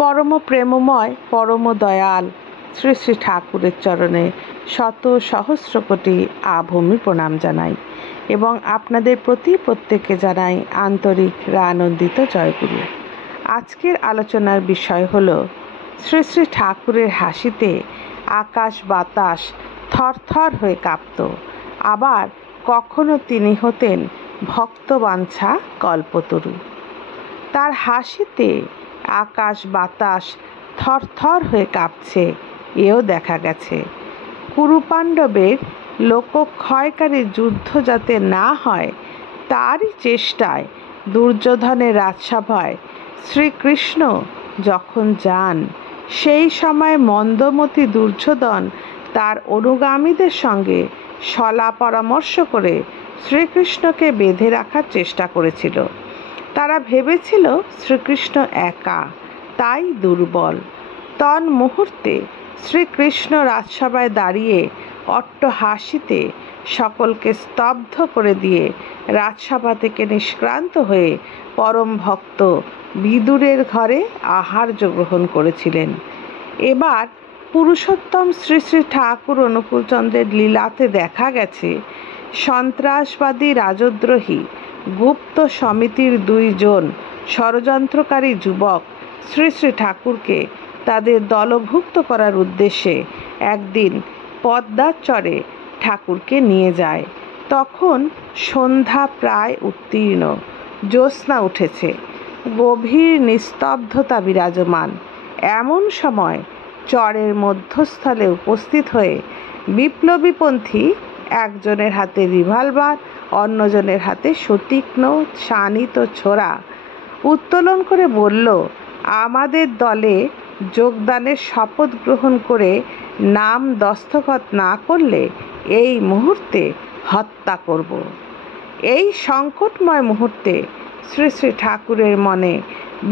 পরম প্রেমময় পরম দয়াল শ্রী শ্রী ঠাকুরের চরণে শত সহস্র কোটি আভূমি প্রণাম জানাই এবং আপনাদের প্রতি প্রত্যেককে জানাই আন্তরিক আনন্দিত জয়গুরু। আজকের আলোচনার বিষয় হল শ্রী শ্রী ঠাকুরের হাসিতে আকাশ বাতাস থরথর হয়ে কাঁপত, আবার কখনো তিনি হতেন ভক্তবাঞ্ছা কল্পতরু। তার হাসিতে আকাশ বাতাস থরথর হয়ে কাঁপছে এও দেখা গেছে। কুরুপাণ্ডবের লোকক্ষয়কারী যুদ্ধ যাতে না হয় তারই চেষ্টায় দুর্যোধনের রাজসভায় শ্রীকৃষ্ণ যখন যান, সেই সময় মন্দমতি দুর্যোধন তার অনুগামীদের সঙ্গে সলা পরামর্শ করে শ্রীকৃষ্ণকে বেঁধে রাখার চেষ্টা করেছিল। তারা ভেবেছিল শ্রীকৃষ্ণ একা, তাই দুর্বল। তন্মুহূর্তে শ্রীকৃষ্ণ রাজসভায় দাঁড়িয়ে অট্টহাসিতে সকলকে স্তব্ধ করে দিয়ে রাজসভা থেকে নিষ্ক্রান্ত হয়ে পরম ভক্ত বিদুরের ঘরে আহার্য গ্রহণ করেছিলেন। এবার পুরুষোত্তম শ্রী শ্রী ঠাকুর অনুকূলচন্দ্রের লীলাতে দেখা গেছে সন্ত্রাসবাদী রাজদ্রোহী গুপ্ত সমিতির 2 জন ষড়যন্ত্রকারী যুবক শ্রী শ্রী ঠাকুরকে তাদের দলভুক্ত করার উদ্দেশ্যে একদিন পদ্মাচরে ঠাকুরকে নিয়ে যায়। তখন সন্ধ্যা প্রায় উত্তীর্ণ, জ্যোৎস্না উঠেছে, গভীর নিস্তব্ধতা বিরাজমান। এমন সময় চরের মধ্যস্থলে উপস্থিত হয়ে বিপ্লবীপন্থী একজনের হাতে রিভলভার, অন্যজনের হাতে সুতীক্ষ্ণ শানিত ছোরা উত্তোলন করে বলল, আমাদের দলে যোগদানের শপথ গ্রহণ করে নাম দস্তখত না করলে এই মুহূর্তে হত্যা করব। এই সংকটময় মুহূর্তে শ্রী শ্রী ঠাকুরের মনে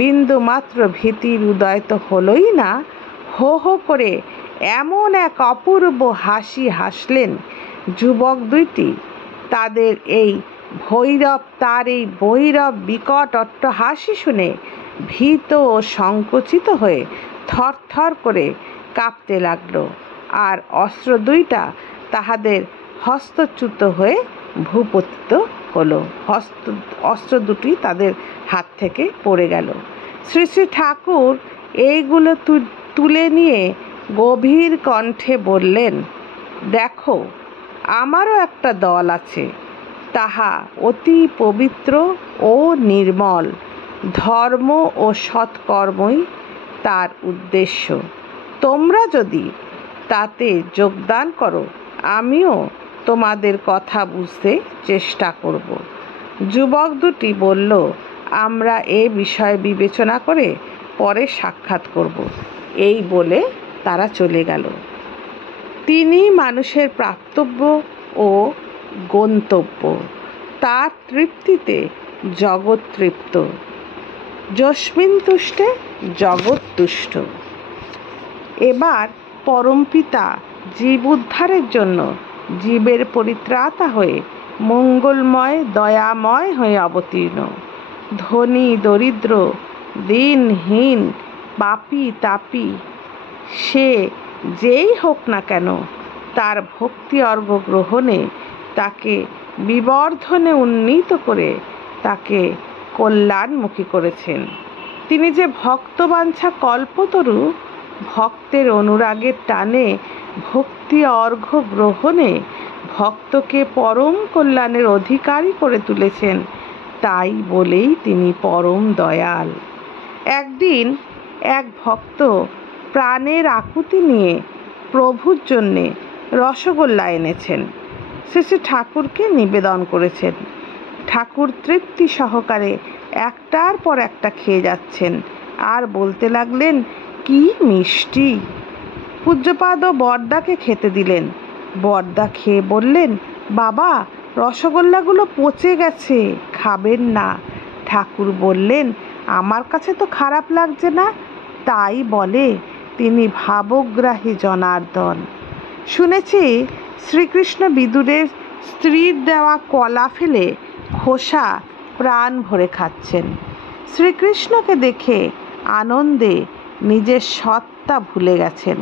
বিন্দুমাত্র ভীতির উদয় তো হলোই না, হো হো করে এমন এক অপূর্ব হাসি হাসলেন যুবক 2টি। তাদের এই ভৈরব বিকট অট্টহাসি শুনে ভীত ও সংকুচিত হয়ে থরথর করে কাঁপতে লাগল, আর অস্ত্র 2টা তাহাদের হস্তচ্যুত হয়ে ভূপতিত হলো। অস্ত্র 2টি তাদের হাত থেকে পড়ে গেল। শ্রী শ্রী ঠাকুর এইগুলো তুলে নিয়ে গভীর কণ্ঠে বললেন, দেখো, আমারও একটা দল আছে, তাহা অতি পবিত্র ও নির্মল। ধর্ম ও সৎকর্মই তার উদ্দেশ্য। তোমরা যদি তাতে যোগদান করো, আমিও তোমাদের কথা বুঝতে চেষ্টা করব। যুবক 2টি বলল, আমরা এ বিষয়ে বিবেচনা করে পরে সাক্ষাৎ করব। এই বলে তারা চলে গেল। তিনি মানুষের প্রাপ্তব্য ও গন্তব্য, তার তৃপ্তিতে জগৎ তৃপ্ত। যস্মিন তুষ্টে জগৎ তুষ্ট। এবার পরমপিতা জীব উদ্ধারের জন্য জীবের পরিত্রাতা হয়ে মঙ্গলময় দয়াময় হয়ে অবতীর্ণ। ধনী দরিদ্র, দিনহীন, পাপী তাপী, সে যেই হোক না কেন, তার ভক্তি অর্ঘ্য গ্রহণে তাকে বিবর্ধনে উন্নীত করে তাকে কল্যাণমুখী করেছেন। তিনি যে ভক্তবাঞ্ছা কল্পতরু, ভক্তের অনুরাগের টানে ভক্তি অর্ঘ্য গ্রহণে ভক্তকে পরম কল্যাণের অধিকারী করে তুলেছেন, তাই বলেই তিনি পরম দয়াল। একদিন এক ভক্ত প্রাণের আকুতি নিয়ে প্রভুর জন্যে রসগোল্লা এনেছেন, শ্রী শ্রী ঠাকুরকে নিবেদন করেছেন। ঠাকুর তৃপ্তি সহকারে একটার পর একটা খেয়ে যাচ্ছেন আর বলতে লাগলেন, কি মিষ্টি। পূজ্যপাদ বরদাকে খেতে দিলেন। বরদা খেয়ে বললেন, বাবা, রসগোল্লাগুলো পচে গেছে, খাবেন না। ঠাকুর বললেন, আমার কাছে তো খারাপ লাগছে না, তাই বলে তিনি ভাবগ্রাহী জনার্দন। শুনেছি শ্রীকৃষ্ণ বিদুরের স্ত্রীর দেওয়া কলা ফেলে খোসা প্রাণ ভরে খাচ্ছেন। শ্রীকৃষ্ণকে দেখে আনন্দে নিজের সত্তা ভুলে গেছেন,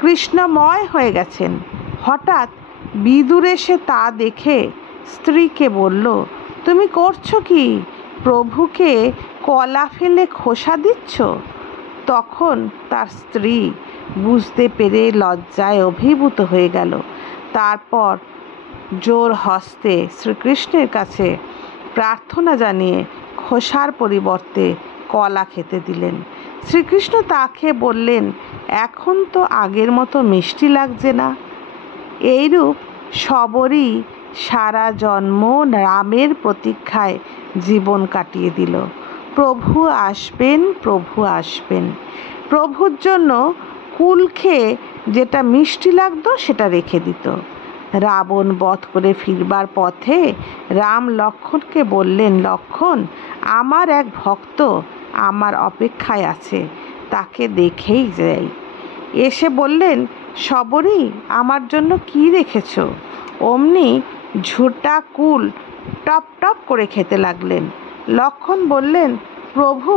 কৃষ্ণময় হয়ে গেছেন। হঠাৎ বিদুর এসে তা দেখে স্ত্রীকে বলল, তুমি করছো কি? প্রভুকে কলা ফেলে খোসা দিচ্ছ? তখন তার স্ত্রী বুঝতে পেরে লজ্জায় অভিভূত হয়ে গেল। তারপর জোর হস্তে শ্রীকৃষ্ণের কাছে প্রার্থনা জানিয়ে খোসার পরিবর্তে কলা খেতে দিলেন। শ্রীকৃষ্ণ তাকে বললেন, এখন তো আগের মতো মিষ্টি লাগছে না। এইরূপ সবরই সারা জন্ম রামের প্রতীক্ষায় জীবন কাটিয়ে দিল। প্রভু আসবেন, প্রভু আসবেন। প্রভুর জন্য কুল খেয়ে যেটা মিষ্টি লাগতো সেটা রেখে দিত। রাবণ বধ করে ফিরবার পথে রাম লক্ষ্মণকে বললেন, লক্ষ্মণ, আমার এক ভক্ত আমার অপেক্ষায় আছে, তাকে দেখেই যাই। এসে বললেন, সবরই আমার জন্য কি রেখেছ? অমনি ঝুটা কুল টপ টপ করে খেতে লাগলেন। লক্ষ্মণ বললেন, প্রভু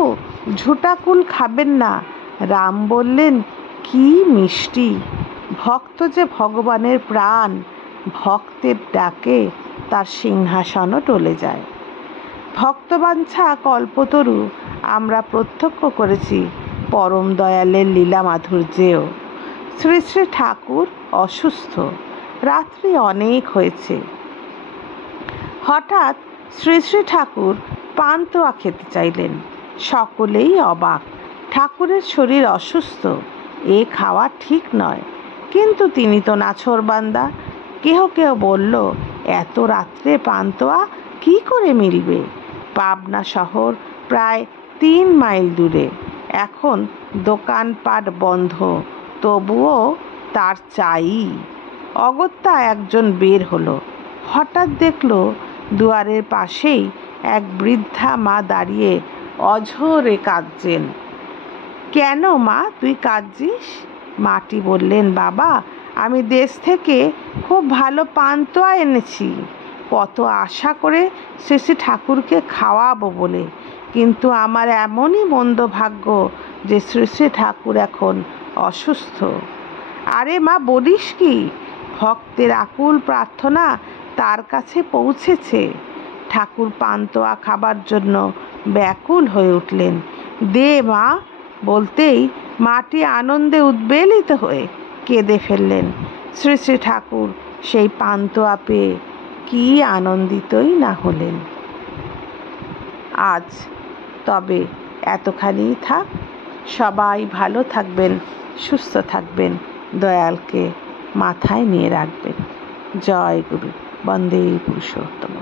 ঝুটা কুল খাবেন না। রাম বললেন, কি মিষ্টি! ভক্ত যে ভগবানের প্রাণ, ভক্তের ডাকে তার সিংহাসনও টলে যায়। ভক্তবাঞ্ছা কল্পতরু আমরা প্রত্যক্ষ করেছি পরম দয়ালের লীলা মাধুর্যেও। শ্রী শ্রী ঠাকুর অসুস্থ, রাত্রি অনেক হয়েছে। হঠাৎ শ্রী শ্রী ঠাকুর পান্তুয়া খেতে চাইলেন। সকলেই অবাক, ঠাকুরের শরীর অসুস্থ, এ খাওয়া ঠিক নয়। কিন্তু তিনি তো নাছোড়বান্দা। কেহ কেউ বলল, এত রাত্রে পান্তুয়া কি করে মিলবে? পাবনা শহর প্রায় 3 মাইল দূরে, এখন দোকানপাট বন্ধ, তবুও তার চাই। অগত্যা একজন বের হলো। হঠাৎ দেখল দুয়ারের পাশেই এক বৃদ্ধা মা দাঁড়িয়ে অঝোরে কাঁদছেন। কেন মা, তুই কাঁদছিস? মাটি বললেন, বাবা, আমি দেশ থেকে খুব ভালো পান্তুয়া এনেছি, কত আশা করে শ্রী শ্রী ঠাকুরকে খাওয়াবো বলে, কিন্তু আমার এমনই মন্দ ভাগ্য যে শ্রী শ্রী ঠাকুর এখন অসুস্থ। আরে মা, বলিস কি? ভক্তের আকুল প্রার্থনা তার কাছে পৌঁছেছে। ঠাকুর পান্তুয়া খাবার জন্য ব্যাকুল হয়ে উঠলেন। দে মা, বলতেই মাটি আনন্দে উদ্বেলিত হয়ে কেঁদে ফেললেন। শ্রী শ্রী ঠাকুর সেই পান্তুয়া পেয়ে কি আনন্দিতই না হলেন। আজ তবে এতখানিই থাক। সবাই ভালো থাকবেন, সুস্থ থাকবেন, দয়ালকে মাথায় নিয়ে রাখবেন। জয় গুরু, বন্দে পুরুষোত্তম।